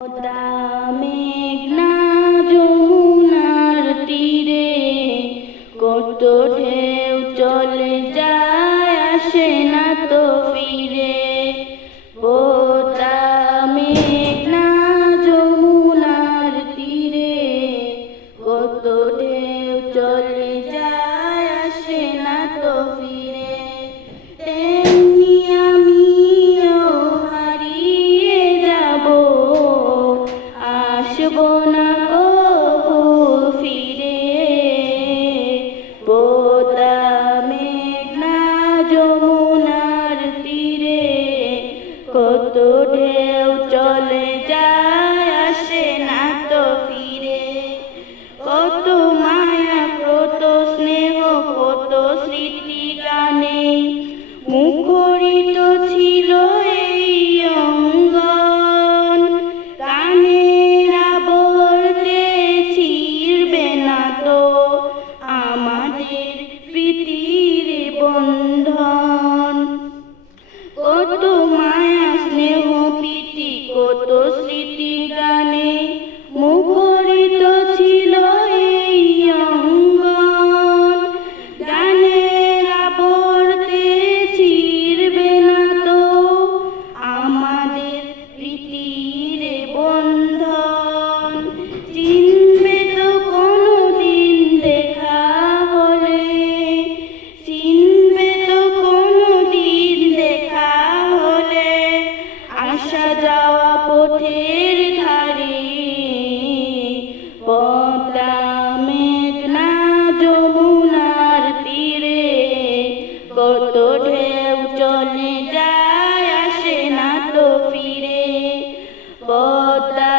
পদ্মা মেঘনা যমুনার তীরে কত ঢেউ চলে যায় আসে না তো ফিরে। পদ্মা মেঘনা যমুনার তীরে কত ঢেউ চলে যায় আসে না তো ফিরে। তেমনি আমিও হারিয়ে যাব, আসবো না কবু ফিরে। পদ্মা মেঘনা যমুনার তীরে কত ঢেউ চলে যায় আসে না তো ফিরে। কত মায়া কত স্নেহ কত স্মৃতি গানে মুখরিত ছিল এই অঙ্গন। গানের আবর্তে ছিড়বে না তো আমাদের প্রীতির বন্ধন। কত মায়া স্নেহ প্রীতি কত স্মৃতি গানে মুখরিত ছিল এই অঙ্গন। গানের আবর্তে ছিড়বে না তো আমাদের প্রীতির বন্ধন। চিনবে তো কোনদিন দেখা হলে, চিনবে তো কোনদিন দেখা হলে আসা যাওয়া পথের ধারে। পদ্মা মেঘনা যমুনার তীরে কত ঢেউ চলে যায় আসে না তো ফিরে। পদ্মা